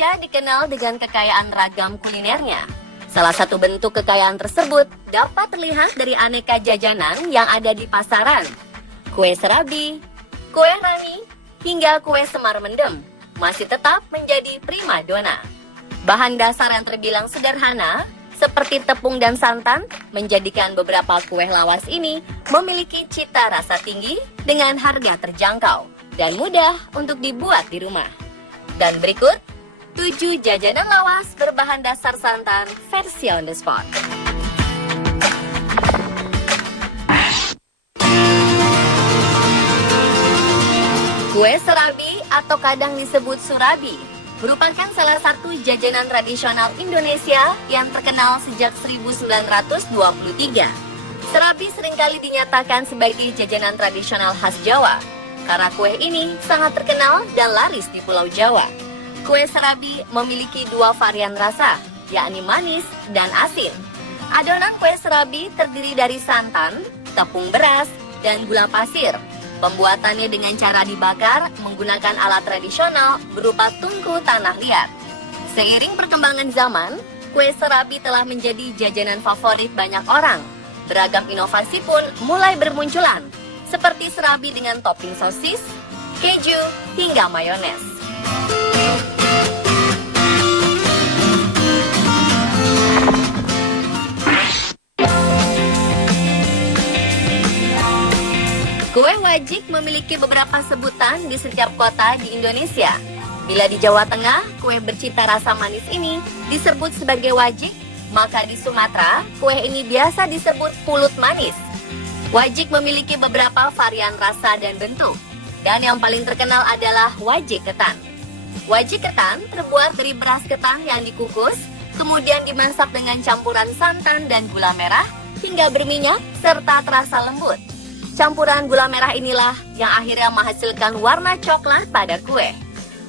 Indonesia dikenal dengan kekayaan ragam kulinernya. Salah satu bentuk kekayaan tersebut dapat terlihat dari aneka jajanan yang ada di pasaran. Kue serabi, kue rani, hingga kue semar mendem masih tetap menjadi primadona. Bahan dasar yang terbilang sederhana, seperti tepung dan santan, menjadikan beberapa kue lawas ini memiliki cita rasa tinggi dengan harga terjangkau dan mudah untuk dibuat di rumah. Dan berikut 7 jajanan lawas berbahan dasar santan versi on the spot. Kue serabi atau kadang disebut surabi merupakan salah satu jajanan tradisional Indonesia yang terkenal sejak 1923. Serabi seringkali dinyatakan sebagai jajanan tradisional khas Jawa karena kue ini sangat terkenal dan laris di Pulau Jawa. Kue serabi memiliki 2 varian rasa, yakni manis dan asin. Adonan kue serabi terdiri dari santan, tepung beras, dan gula pasir. Pembuatannya dengan cara dibakar menggunakan alat tradisional berupa tungku tanah liat. Seiring perkembangan zaman, kue serabi telah menjadi jajanan favorit banyak orang. Beragam inovasi pun mulai bermunculan, seperti serabi dengan topping sosis, keju, hingga mayones. Kue wajik memiliki beberapa sebutan di setiap kota di Indonesia. Bila di Jawa Tengah, kue bercita rasa manis ini disebut sebagai wajik, maka di Sumatera, kue ini biasa disebut pulut manis. Wajik memiliki beberapa varian rasa dan bentuk, dan yang paling terkenal adalah wajik ketan. Wajik ketan terbuat dari beras ketan yang dikukus, kemudian dimasak dengan campuran santan dan gula merah hingga berminyak serta terasa lembut. Campuran gula merah inilah yang akhirnya menghasilkan warna coklat pada kue.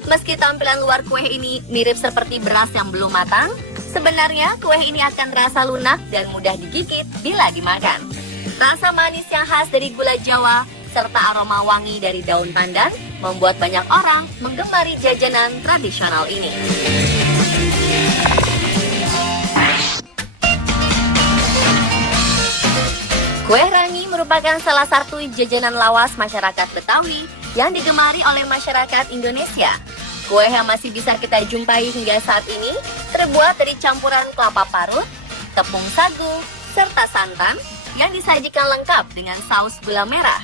Meski tampilan luar kue ini mirip seperti beras yang belum matang, sebenarnya kue ini akan terasa lunak dan mudah digigit bila dimakan. Rasa manis yang khas dari gula Jawa serta aroma wangi dari daun pandan membuat banyak orang menggemari jajanan tradisional ini. Kue rani merupakan salah satu jajanan lawas masyarakat Betawi yang digemari oleh masyarakat Indonesia. Kue yang masih bisa kita jumpai hingga saat ini terbuat dari campuran kelapa parut, tepung sagu, serta santan yang disajikan lengkap dengan saus gula merah.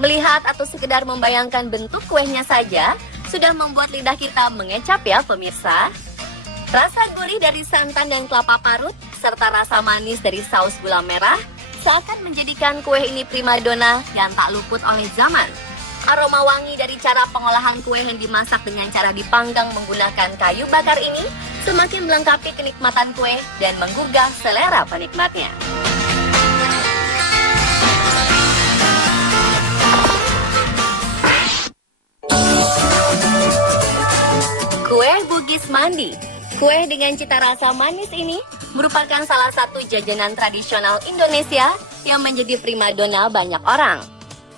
Melihat atau sekedar membayangkan bentuk kuenya saja sudah membuat lidah kita mengecap ya pemirsa. Rasa gurih dari santan dan kelapa parut serta rasa manis dari saus gula merah seakan menjadikan kue ini primadona yang tak luput oleh zaman. Aroma wangi dari cara pengolahan kue yang dimasak dengan cara dipanggang menggunakan kayu bakar ini semakin melengkapi kenikmatan kue dan menggugah selera penikmatnya. Kue Bugis Mandi. Kue dengan cita rasa manis ini merupakan salah satu jajanan tradisional Indonesia yang menjadi primadona banyak orang.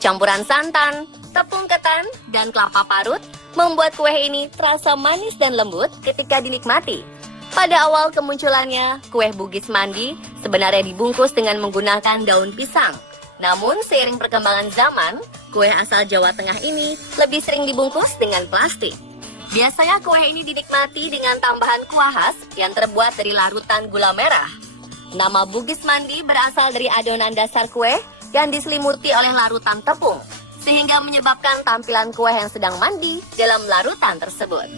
Campuran santan, tepung ketan, dan kelapa parut membuat kue ini terasa manis dan lembut ketika dinikmati. Pada awal kemunculannya, kue Bugis Mandi sebenarnya dibungkus dengan menggunakan daun pisang. Namun seiring perkembangan zaman, kue asal Jawa Tengah ini lebih sering dibungkus dengan plastik. Biasanya kue ini dinikmati dengan tambahan kuah khas yang terbuat dari larutan gula merah. Nama Bugis Mandi berasal dari adonan dasar kue yang diselimuti oleh larutan tepung, sehingga menyebabkan tampilan kue yang sedang mandi dalam larutan tersebut.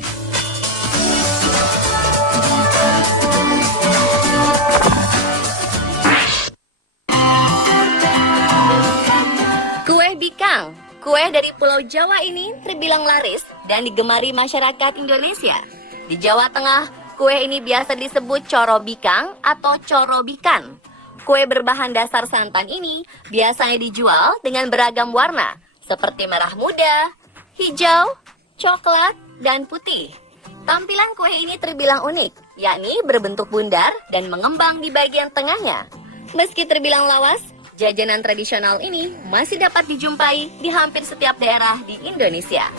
Kue Bikang. Kue dari Pulau Jawa ini terbilang laris dan digemari masyarakat Indonesia. Di Jawa Tengah, kue ini biasa disebut coro bikang atau coro bikan. Kue berbahan dasar santan ini biasanya dijual dengan beragam warna, seperti merah muda, hijau, coklat, dan putih. Tampilan kue ini terbilang unik, yakni berbentuk bundar dan mengembang di bagian tengahnya. Meski terbilang lawas, jajanan tradisional ini masih dapat dijumpai di hampir setiap daerah di Indonesia.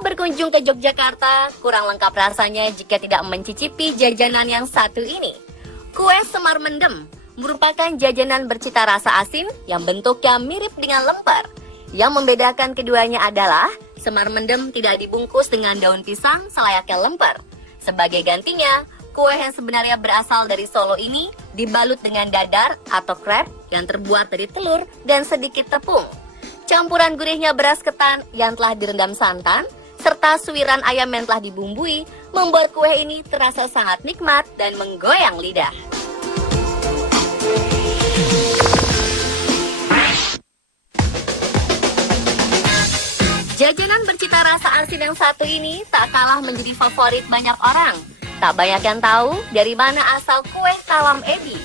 Jika berkunjung ke Yogyakarta, kurang lengkap rasanya jika tidak mencicipi jajanan yang satu ini. Kue Semar Mendem merupakan jajanan bercita rasa asin yang bentuknya mirip dengan lemper. Yang membedakan keduanya adalah Semar Mendem tidak dibungkus dengan daun pisang selayaknya lemper. Sebagai gantinya, kue yang sebenarnya berasal dari Solo ini dibalut dengan dadar atau krep yang terbuat dari telur dan sedikit tepung. Campuran gurihnya beras ketan yang telah direndam santan, serta suiran ayam yang telah dibumbui, membuat kue ini terasa sangat nikmat dan menggoyang lidah. Jajanan bercita rasa asin yang satu ini tak kalah menjadi favorit banyak orang. Tak banyak yang tahu dari mana asal kue talam ebi.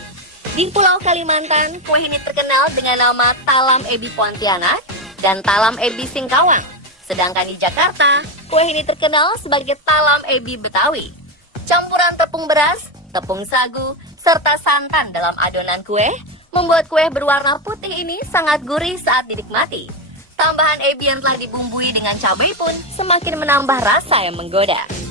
Di Pulau Kalimantan, kue ini terkenal dengan nama talam ebi Pontianak dan talam ebi Singkawang. Sedangkan di Jakarta, kue ini terkenal sebagai talam ebi Betawi. Campuran tepung beras, tepung sagu, serta santan dalam adonan kue membuat kue berwarna putih ini sangat gurih saat dinikmati. Tambahan ebi yang telah dibumbui dengan cabai pun semakin menambah rasa yang menggoda.